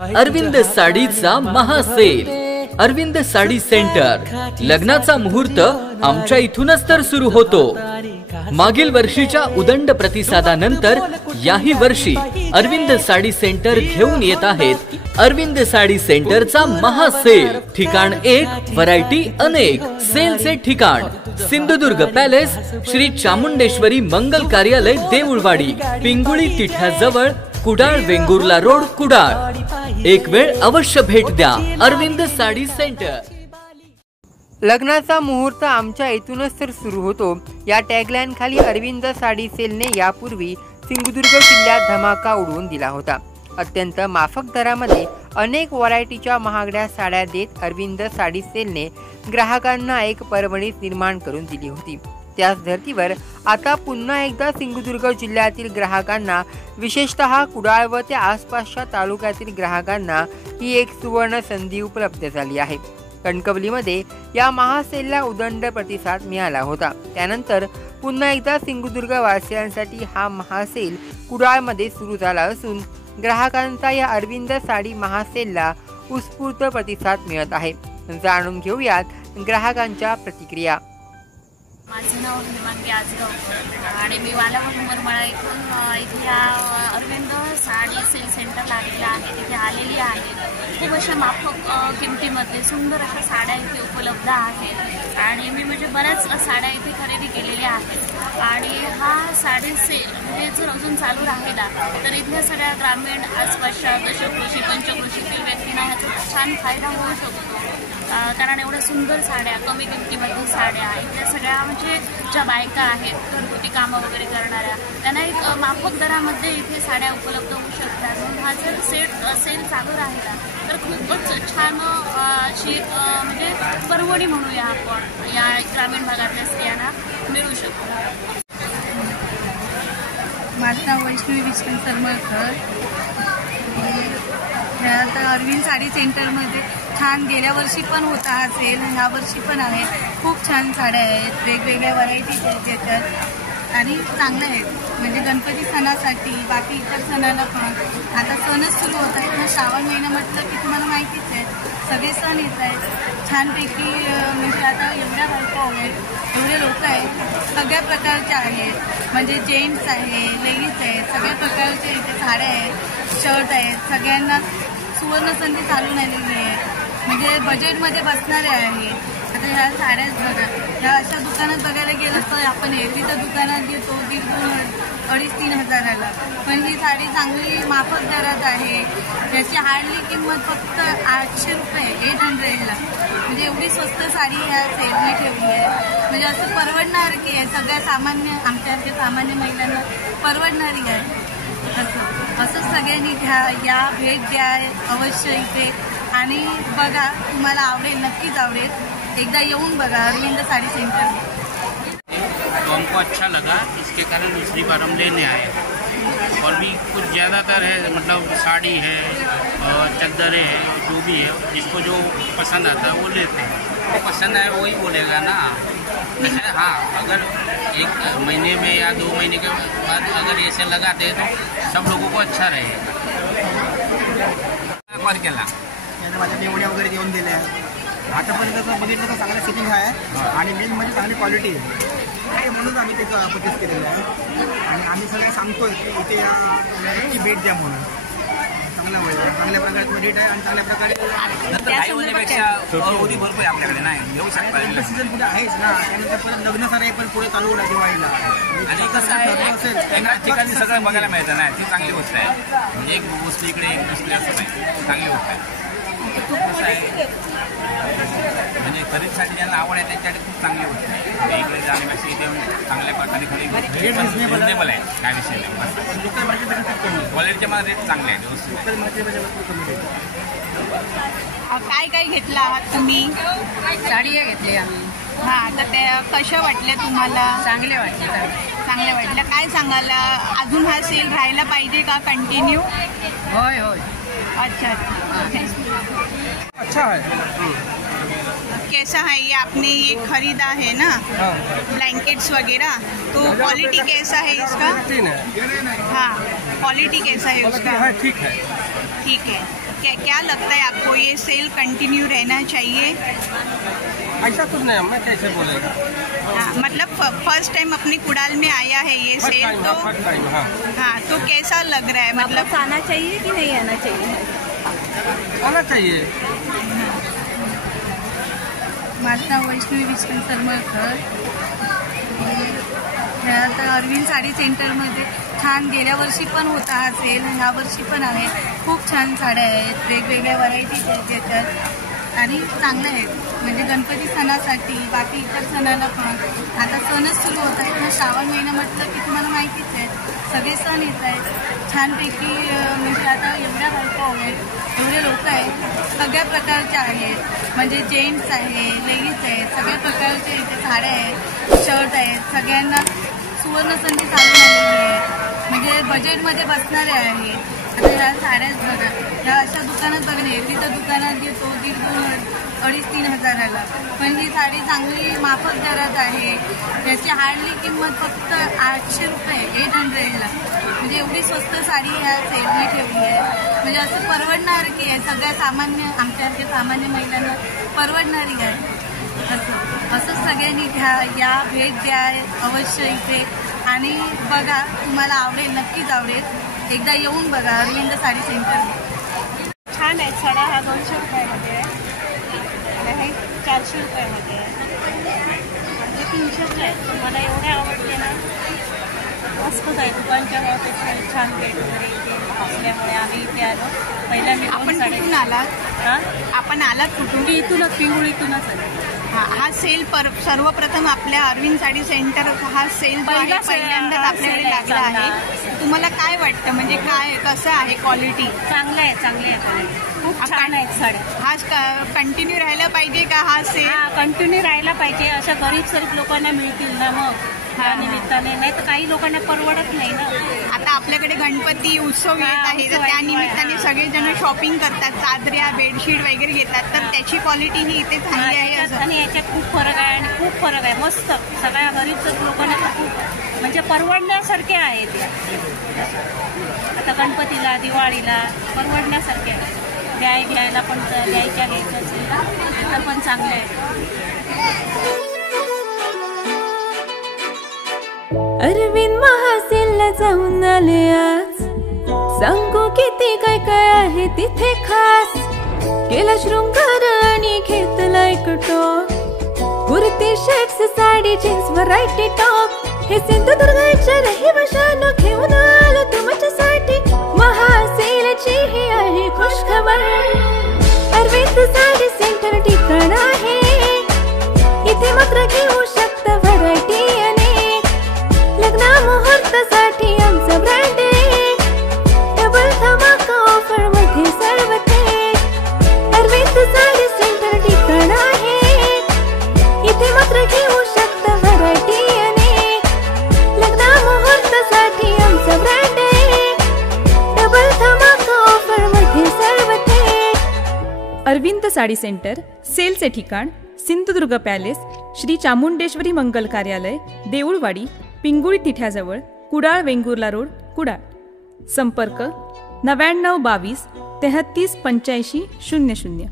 अरविंद साडीचा महासेल। अरविंद साडी सेंटर। लग्नाचा मुहूर्त आमच्या इथूनच तर सुरू होतो। मागील वर्षीच्या उदंड प्रतिसादानंतर याही वर्षी अरविंद साडी सेंटर घेऊन येत आहेत अरविंद साडी सेंटरचा महासेल। ठिकाण एक, व्हरायटी अनेक। सेलचे ठिकाण सिंधुदुर्ग पॅलेस, श्री चामुंडेश्वरी मंगल कार्यालय, देऊळवाडी, पिंगुळी तिठ्याजवळ, कुडाळ वेंगुर्ला रोड, कुडाळ। एक वेळ अवश्य भेट द्या अरविंद साडी सेंटर। लग्नाचा मुहूर्त आमच्या इथूनच तर सुरू होतो या टॅगलाईन खाली अरविंद साडी सेलने यापूर्वी सिंधुदुर्ग जिल्ह्यात धमाका उडवून दिला होता। अत्यंत माफक दरामध्ये अनेक व्हरायटीच्या महागड्या साड्या देत अरविंद साडी सेलने ग्राहकांना एक पर्वणी निर्माण करून दिली होती। त्याच धर्तीवर आता पुन्हा एकदा सिंधुदुर्ग जिल्ह्यातील ग्राहकांना, विशेषतः कुडाळ व त्या आसपासच्या तालुक्यातील ग्राहकांना ही एक सुवर्ण संधी उपलब्ध झाली आहे। कणकवलीमध्ये या महासेलला उदंड प्रतिसाद मिळाला होता। त्यानंतर पुन्हा एकदा सिंधुदुर्ग वासियांसाठी हा महासेल कुडाळमध्ये सुरू झाला असून ग्राहकांचा या अरविंद साडी महासेलला उत्स्फूर्त प्रतिसाद मिळत आहे। जाणून घेऊयात ग्राहकांच्या प्रतिक्रिया। माझं नाव हिमांगी आजगावकर आणि मी वालावड उमरमाळा इथून इथे अरविंद साडी सेल सेंटर लागलेलं आहे, तिथे आलेली आहे। खूप अशा माफक किमतीमध्ये सुंदर अशा साड्या इथे उपलब्ध आहेत आणि मी म्हणजे बऱ्याच साड्या इथे खरेदी केलेल्या आहेत। आणि हा साडी सेल म्हणजे जर अजून चालू राहिला तर इथल्या सगळ्या ग्रामीण आसपासच्या दशकृषी पंचकृषीतील व्यक्तींना ह्याचा छान फायदा होऊ शकतो, कारण एवढ्या सुंदर साड्या, कमी किमतीमध्ये साड्या आहेत त्या सगळ्या म्हणजे ज्या बायका आहेत घरगुती कामं वगैरे करणाऱ्या त्यांना एक माफक दरामध्ये इथे साड्या उपलब्ध होऊ शकतात। म्हणून हा जर सेल चालू राहिला तर खूपच छान अशी म्हणजे परवणी म्हणूया आपण या ग्रामीण भागातल्या स्त्रियांना मिळू शकतो। माझं नाव वैष्णवी विष्णू सरमळकर। आता अरविंद साडी सेंटरमध्ये छान गेल्या वर्षी पण होता हा सेल, ह्या वर्षी पण आहे। खूप छान साड्या आहेत, वेगवेगळ्या व्हरायटीज आहेत त्याच्यात आणि चांगल्या आहेत। म्हणजे गणपती सणासाठी, बाकी इतर सणाला पण आता सणच सुरू होत आहेत ना, श्रावण महिना म्हटलं की तुम्हाला माहितीच आहे सगळे सण येत आहेत छानपैकी। म्हणजे आता एवढ्या बायका आहेत, एवढे लोक आहेत, सगळ्या प्रकारच्या आहेत, म्हणजे जेंट्स आहे, लेडीज आहेत, सगळ्या प्रकारच्या इथे साड्या आहेत, शर्ट आहेत। सगळ्यांना सुवर्ण संधी चालून आलेली आहे, म्हणजे बजेटमध्ये बसणारे आहेत। आता ह्या साड्याच बघा, ह्या अशा दुकानात बघायला गेलं तर आपण एरवी तर दुकानात घेतो 1,500-2,500-3,000 हजाराला, पण ही साडी चांगली माफक दरात आहे। याची हार्डली किंमत फक्त 800 रुपये, 800ला, म्हणजे एवढी स्वस्त साडी ह्या सेलने ठेवली आहे। म्हणजे असं परवडणारी आहे, सगळ्या सामान्य आमच्यासारख्या सामान्य महिलांना परवडणारी आहे। असं सगळ्यांनी घ्या, या भेट द्या अवश्य इथे आणि बघा, तुम्हाला आवडेल, नक्कीच आवडेल। एकदा येऊन बघा अरविंद साड़ी सेंटर। तो हमको अच्छा लगा, इसके कारण दूसरी बार हम लेने आए। और भी कुछ ज़्यादातर है, मतलब साड़ी है और चद्दरें हैं, जो भी है जिसको जो पसंद आता है वो लेते हैं। वो पसंद आए वही बोलेगा ना। जैसे हाँ, अगर 1 महीने में या 2 महीने के बाद अगर ऐसे लगाते हैं तो सब लोगों को अच्छा रहेगा। कॉल केला माझ्या निवड्या वगैरे घेऊन दिल्या। आतापर्यंत बघितलं तर चांगला सेटिंग आहे आणि मेन म्हणजे चांगली क्वालिटी आहे, म्हणून आम्ही ते परचेस केलेलं आहे। आणि आम्ही सगळ्यांना सांगतोय की इथे नक्की भेट द्या म्हणून। चांगल्या प्रकारे रेट आहे आणि चांगल्या प्रकारे भरपूर आपल्याकडे नाही येऊ शकता। सीझन पुढे आहेच ना, त्यानंतर परत लग्न सारे पण पुढे चालू होणार दिवाळीला। आणि कसं असेल एकाच ठिकाणी सगळं बघायला मिळतं नाही, ती चांगली गोष्ट आहे। म्हणजे एक गोष्ट इकडे एक दुसरी असं नाही, चांगली गोष्ट आहे। कसं आहे म्हणजे खरेदीसाठी ज्यांना आवड आहे त्यांच्यासाठी खूप चांगली गोष्ट आहे। इकडे जाण्यापेक्षा इथे चांगल्या प्रकारे खरेदी रिजनेबल आहे, काय विषय नाही। लोकल मार्केटपेक्षा क्वालिटीच्या मला रेट चांगले आहेत, व्यवस्थित लोकल मार्केटपेक्षा। काय काय घेतला आहात तुम्ही? साडी घेतली आम्ही। हां, तर ते कशा वाटल्या तुम्हाला? चांगले वाटले, चांगल्या वाटल्या। काय सांगाल, अजून हा सेल राहायला पाहिजे का कंटिन्यू? होय होय। अच्छा अच्छा है। कैसा है ये? आपने ये खरीदा है ना ब्लैंकेट्स वगैरह, तो क्वालिटी कैसा है इसका? है। हाँ, क्वालिटी कैसा है उसका? ठीक है। ठीक है। क्या लगता है आपको, ये सेल कंटिन्यू रहना चाहिए? ऐसा कुछ नहीं, मैं कैसे बोलेगा। मतलब फर्स्ट टाइम अपने कुडाल में आया है ये सेल, तो फर्स्ट टाइम। हाँ, तो कैसा लग रहा है? मतलब आना चाहिए कि नहीं आना चाहिए? आना चाहिए। माझं नाव वैष्णवी विष्णू सरमळकर. आता अरविंद साडी सेंटरमध्ये छान, गेल्या वर्षी पण होता हा सेल, ह्या वर्षी पण आहे. खूप छान साड्या आहेत, वेगवेगळ्या व्हरायटीज आहेत याच्यात आणि चांगल्या आहेत. म्हणजे गणपती सणासाठी, बाकी इतर सणाला पण. आता सणच सुरू होत आहेत ना, श्रावण महिना म्हटलं की तुम्हाला माहितीच आहे, सगळे सण येत आहेत छानपैकी. म्हणजे आता एवढ्या बायका आहेत, एवढे लोक आहेत, सगळ्या प्रकारच्या आहेत. म्हणजे जेंट्स आहे, लेडीज आहेत, सगळ्या प्रकारच्या इथे साड्या आहेत, शर्ट आहेत. सगळ्यांना सुवर्ण संधी चालून आलेली आहे, म्हणजे बजेटमध्ये बसणारे आहे. आता ह्या साड्याच बघा, ह्या अशा दुकानात बघणे, तिथं दुकानात घेतो 1,500-2,500-3,000 हजाराला, पण ही साडी चांगली माफक दरात आहे. त्याची हार्डली किंमत फक्त 800 रुपये, 800ला. म्हणजे एवढी स्वस्त साडी ह्या सेलने ठेवली आहे. म्हणजे असं परवडणार की आहे, सगळ्या सामान्य, आमच्यासारख्या सामान्य महिलांना परवडणारी आहे. असं सगळ्यांनी घ्या, या भेट द्या अवश्य इथे आणि बघा, तुम्हाला आवडेल, नक्कीच आवडेल. एकदा येऊन बघा अरविंद साडी सेंटर. छान आहे साड्या. हा 200 रुपयामध्ये आहे, हे 400 रुपयामध्ये आहे, म्हणजे 300च्या आहे. मला एवढे आवडते ना, मस्तच आहे. दुकानच्या भावापेक्षा छान भेट वगैरे इथे असल्यामुळे आम्ही इथे आलो. पहिला मी आपण कुठून आलात? आपण आलात कुठून? मी इथूनच, पिंगुळीतूनच आले. हा सेल सर्वप्रथम आपल्या अरविंद साडी सेंटर, हा सेल पहिल्यांदाच आपल्याकडे लागला आहे. तुम्हाला काय वाटतं, म्हणजे काय, कसं आहे क्वालिटी? चांगलं आहे, चांगले आहे, खूप छान आहेत साड्या. हा कंटिन्यू राहायला पाहिजे का हा सेल? कंटिन्यू राहायला पाहिजे. अशा गरीब लोकांना मिळतील ना मग त्या निमित्ताने, नाही तर काही लोकांना परवडत नाही ना. आता आपल्याकडे गणपती उत्सव येत आहे, तर त्या निमित्ताने सगळेजण शॉपिंग करतात, चादऱ्या, बेडशीट वगैरे घेतात, तर त्याची क्वालिटी ही इथे चांगली आहे. आणि याच्यात खूप फरक आहे, आणि खूप फरक आहे, मस्त. सगळ्या गरीब लोकांना तर खूप म्हणजे परवडण्यासारखे आहे ते. आता गणपतीला, दिवाळीला परवडण्यासारखे आहे. घ्यायला पण, घ्यायचं असेल ना तर पण चांगले आहे. अरविंद महासेलला जाऊन आले आज, सांगू किती काय काय आहे तिथे खास. केला शृंगार आणि घेतला एक top, kurti, shirts, sari, jeans, variety top. हे सिंधुदुर्गाच्या रहिवाशांनो घेऊन आलो तुमच्यासाठी. महासेलची ही आहे खुशखबर. अरविंद साडी सेंटर ठिकाण आहे, इथे मात्र घेऊ शकता व्हरायटी अनेक. लग्न मुहूर्तासाठी आमचा ब्रँड आहे, डबल धमाका ऑफर मध्ये सर्व ते. अरविंद साडी सेंटर ठिकाण आहे, इथे मात्र घेऊ शकता व्हरायटी अनेक. लग्न मुहूर्तासाठी आमचा ब्रँड आहे, डबल धमाका ऑफर मध्ये सर्व ते. अरविंद साडी सेंटर, सेलचे ठिकाण सिंधुदुर्ग पॅलेस, श्री चामुंडेश्वरी मंगल कार्यालय, देऊळवाडी, पिंगुळी तिठ्याजवळ, कुडाळ, वेंगुर्ला रोड, कुडाळ. संपर्क 99 22 33 85 00.